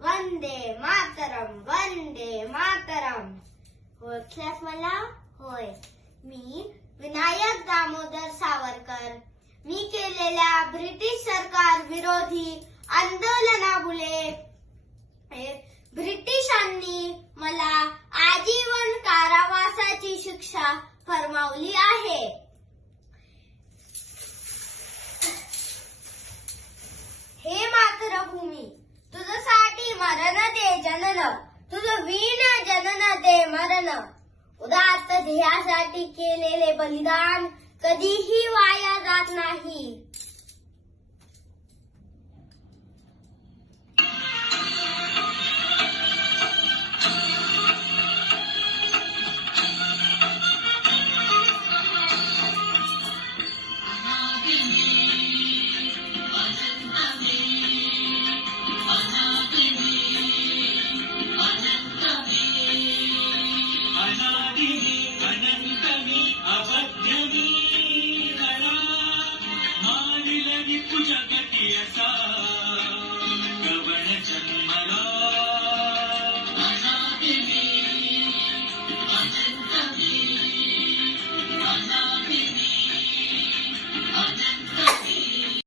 वंदे मातरम वंदे मातरम. ओळखल्यास मला? होय. मी विनायक दामोदर सावरकर. मी केलेल्या ब्रिटिश सरकार विरोधी आंदोलनामुळे ब्रिटिशांनी मला आजीवन कारावासाची शिक्षा फरमावली आहे. हे मातृभूमी. जनन तुझं वीण जनन दे मरण. उदात्त ध्येयासाठी केलेले बलिदान कधीही वाया जात नाही. अनन्त अभ्यरालनि कुजगियसामरा